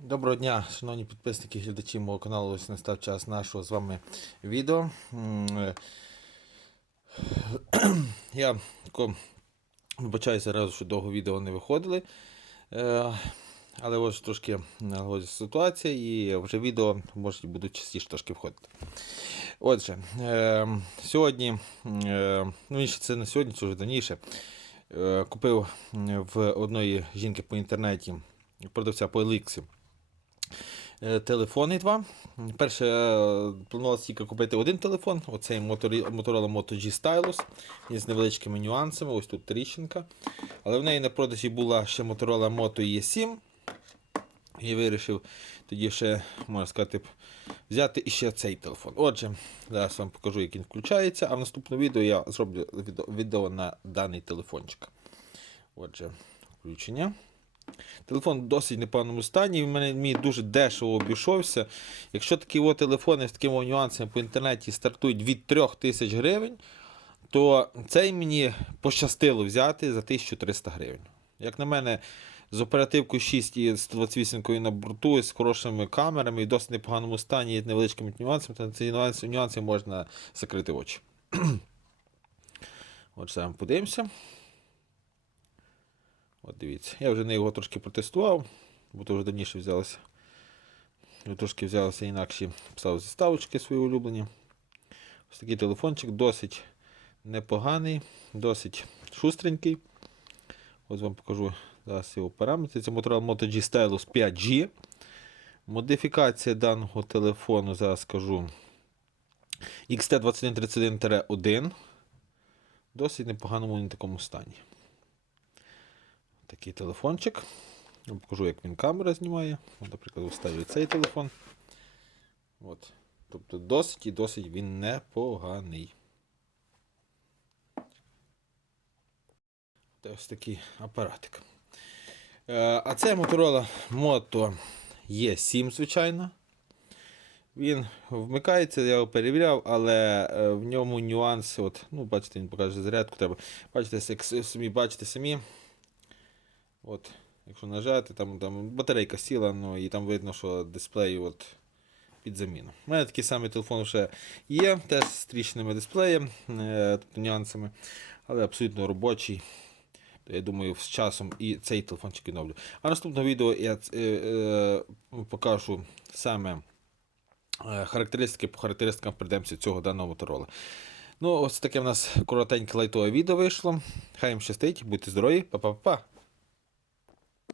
Доброго дня, шановні підписники, глядачі мого каналу. Ось настав час нашого з вами відео. Е, Я тако вибачаюся разу, що довго відео не виходили. Е, Але ось трошки налагодиться ситуація і вже відео може будуть частіше трошки входити. Отже, е, сьогодні, ну інше це не сьогодні, це вже давніше. Купив в одної жінки по інтернеті, продавця по Еліксі. Е, Телефони два. Перше, е, планувалося тільки купити один телефон, оцей Motorola Moto G Stylus із невеличкими нюансами. Ось тут тріщинка. Але в неї на продажі була ще Motorola Moto E7. І вирішив тоді ще, можна сказати, взяти іще цей телефон. Отже, зараз вам покажу, як він включається, а в наступному відео я зроблю відео на даний телефончик. Отже, включення. Телефон в досить непоганому стані, він мені дуже дешево обійшовся. Якщо такі от телефони з такими нюансами по інтернеті стартують від 3000 гривень, то цей мені пощастило взяти за 1300 гривень. Як на мене, з оперативкою 6 і 128 на борту, з хорошими камерами і в досить непоганому стані з невеличкими нюансами, то на ці нюанси, нюанси можна закрити очі. Отже, подивимося. От дивіться. Я вже на його трошки протестував, бо то вже давніше взялося. Трошки взялося інакші писав заставочки свої улюблені. Ось такий телефончик досить непоганий, досить шустренький. Ось вам покажу зараз його параметри. Це Motorola Moto G Stylus 5G. Модифікація даного телефону, зараз скажу. XT2131-1. Досить непоганому він такому стані. Такий телефончик. Я вам покажу, як він камера знімає. От, Наприклад, вставлю цей телефон. От. Тобто досить і досить він непоганий. Це ось такий апаратик. Е, А це Motorola Moto E7, звичайно. Він вмикається, я його перевіряв, але е, в ньому нюанси. От, ну, бачите, він покаже зарядку. Треба. Бачите, як самі бачите самі. От, якщо нажати, там, там батарейка сіла, ну і там видно, що дисплей от під заміну. У мене такий самий телефон вже є, теж з тріщними дисплеєм, е, тобто нюансами, але абсолютно робочий. Я думаю, з часом і цей телефончик відновлю. А в наступному відео я е, е, покажу саме е, характеристики по характеристикам прийдемося цього даного моторола. Ну, ось таке в нас коротеньке лайтове відео вийшло. Хай їм щастить, будьте здорові, па-па-па!